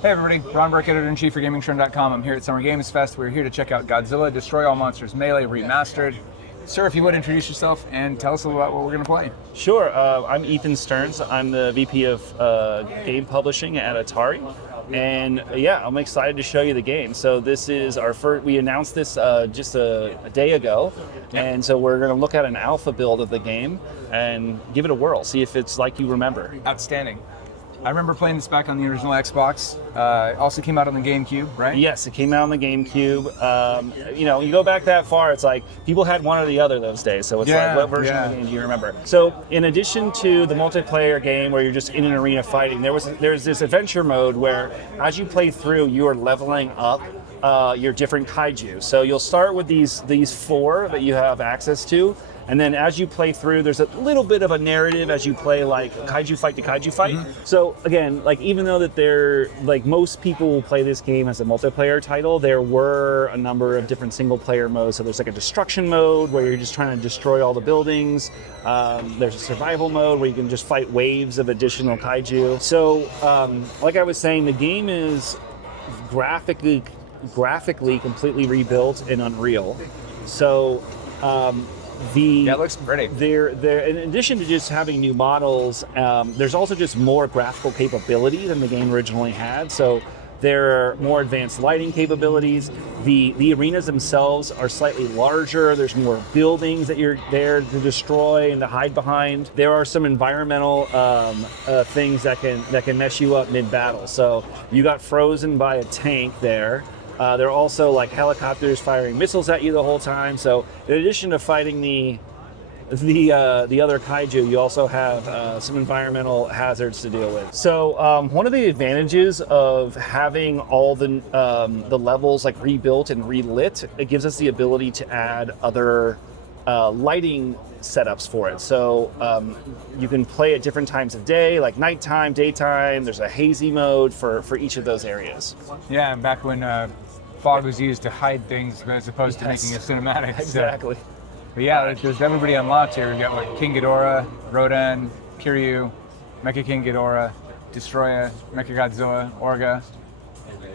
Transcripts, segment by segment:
Hey everybody, Ron Burke, editor-in-chief for GamingTrend.com. I'm here at Summer Games Fest. We're here to check out Godzilla, Destroy All Monsters Melee Remastered. Sir, if you would introduce yourself and tell us a little about what we're going to play. Sure, I'm Ethan Stearns. I'm the VP of Game Publishing at Atari. And yeah, I'm excited to show you the game. So this is our first, we announced this just a day ago. And so we're going to look at an alpha build of the game and give it a whirl, see if it's like you remember. Outstanding. I remember playing this back on the original Xbox. It also came out on the GameCube, right? Yes, it came out on the GameCube. You go back that far, it's like people had one or the other those days. So it's like, what version of the game do you remember? So in addition to the multiplayer game where you're just in an arena fighting, there's this adventure mode where as you play through, you are leveling up your different kaiju. So you'll start with these four that you have access to. And then as you play through, there's a little bit of a narrative as you play like kaiju fight to kaiju fight. Mm-hmm. So again, like even though that most people will play this game as a multiplayer title, there were a number of different single player modes. So there's like a destruction mode where you're just trying to destroy all the buildings. There's a survival mode where you can just fight waves of additional kaiju. So like I was saying, the game is graphically completely rebuilt in Unreal. So it looks pretty. In addition to just having new models, there's also just more graphical capability than the game originally had. So there are more advanced lighting capabilities. The arenas themselves are slightly larger. There's more buildings that you're there to destroy and to hide behind. There are some environmental things that can mess you up mid-battle. So you got frozen by a tank there. There are also like helicopters firing missiles at you the whole time. So in addition to fighting the other kaiju, you also have some environmental hazards to deal with. So one of the advantages of having all the levels like rebuilt and relit, it gives us the ability to add other lighting setups for it. So you can play at different times of day, like nighttime, daytime. There's a hazy mode for each of those areas. Yeah, and back when fog was used to hide things as opposed to making a cinematic. Exactly. So. But yeah, there's everybody unlocked here. We've got like King Ghidorah, Rodan, Kiryu, Mecha King Ghidorah, Destroya, Mecha Godzilla, Orga.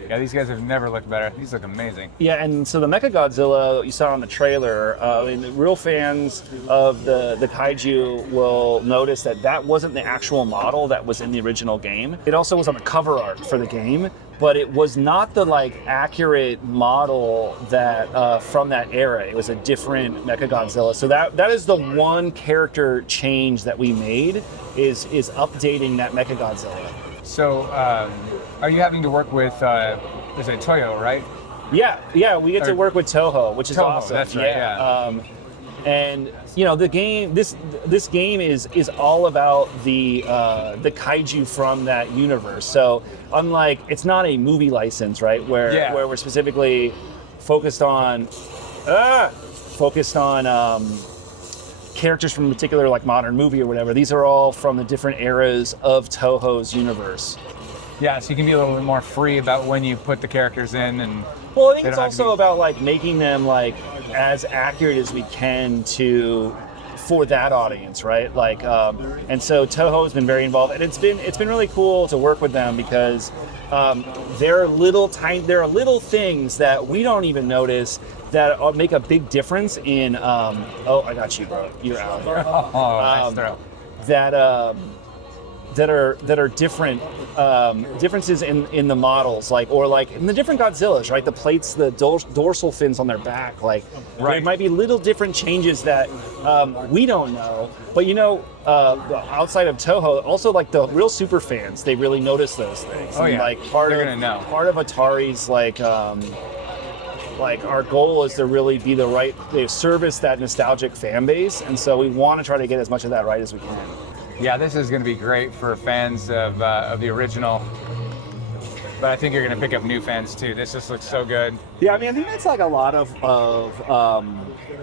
Yeah, these guys have never looked better. These look amazing. Yeah, and so the Mecha Godzilla you saw in the trailer, the real fans of the Kaiju will notice that wasn't the actual model that was in the original game. It also was on the cover art for the game, but it was not the accurate model that from that era. It was a different Mecha Godzilla. So that is the one character change that we made is updating that Mecha Godzilla. So, are you having to work with, is it Toho, right? Yeah, we get to work with Toho, which is awesome. That's right, yeah. And the game, this game is all about the kaiju from that universe. So unlike, it's not a movie license, right? Where we're specifically focused on characters from a particular modern movie or whatever. These are all from the different eras of Toho's universe. Yeah, so you can be a little bit more free about when you put the characters in, and well, I think it's also about making them as accurate as we can for that audience, right? And so Toho has been very involved, and it's been really cool to work with them because there are little things that we don't even notice that make a big difference in. Oh, I got you, bro. You're out here. Nice throw. That are different differences in the models, or in the different Godzillas, right? The plates, the dorsal fins on their back, there might be little different changes that we don't know. But outside of Toho, also the real super fans, they really notice those things. Oh, yeah. Part of Atari's our goal is to really be they service that nostalgic fan base, and so we want to try to get as much of that right as we can. Yeah, this is going to be great for fans of the original, but I think you're going to pick up new fans too. This just looks so good. Yeah, I mean, I think that's a lot of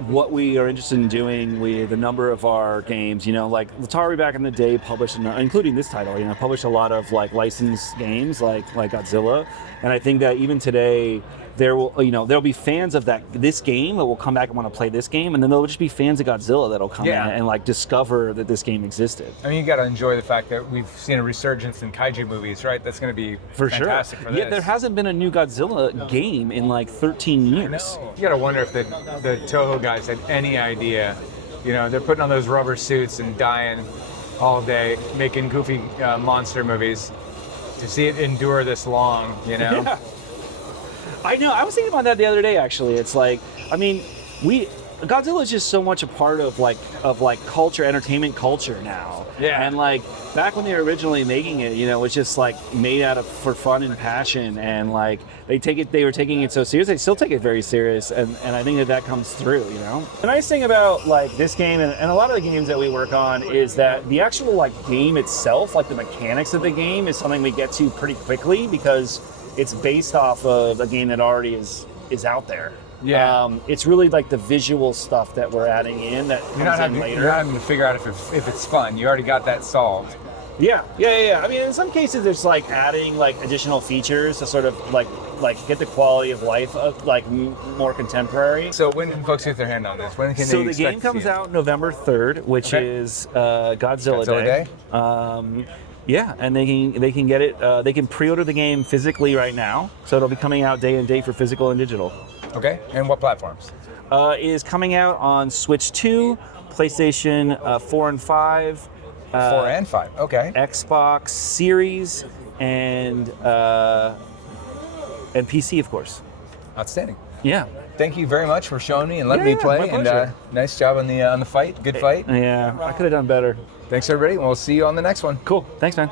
what we are interested in doing with a number of our games. Atari back in the day published, including this title, published a lot of licensed games like Godzilla, and I think that even today there'll be fans of this game that will come back and want to play this game, and then there'll just be fans of Godzilla that'll come in and discover that this game existed. I mean, you got to enjoy the fact that we've seen a resurgence in kaiju movies, right? That's going to be fantastic. fantastic for this. Yeah, there hasn't been a new Godzilla game in like 13 years. You gotta wonder if the Toho guys had any idea. You know, they're putting on those rubber suits and dying all day, making goofy monster movies. To see it endure this long, you know? Yeah. I know. I was thinking about that the other day. Actually, it's like, I mean, Godzilla is just so much a part of culture, entertainment culture now. Yeah. And like back when they were originally making it, you know, it was just like made out of for fun and passion, and like they were taking it so serious. They still take it very serious, and I think that comes through, you know. The nice thing about like this game and a lot of the games that we work on is that the actual like game itself, like the mechanics of the game, is something we get to pretty quickly because it's based off of a game that already is out there. Yeah. It's really like the visual stuff that we're adding in that comes in later. You're not having to figure out if it's fun. You already got that solved. Yeah. I mean, in some cases, there's like adding like additional features to sort of like get the quality of life of like more contemporary. So when can folks get their hand on this? When can So they the expect game to see comes it? out November 3rd, which is Godzilla Day. Yeah, and they can get it. They can pre-order the game physically right now, so it'll be coming out day and date for physical and digital. Okay, and what platforms? It is coming out on Switch 2, PlayStation 4 and 5, 4 and 5. Okay. Xbox Series, and PC, of course. Outstanding. Yeah. Thank you very much for showing me and letting me my play. pleasure. And nice job on the fight. Good fight. Yeah, I could have done better. Thanks everybody. And we'll see you on the next one. Cool. Thanks, man.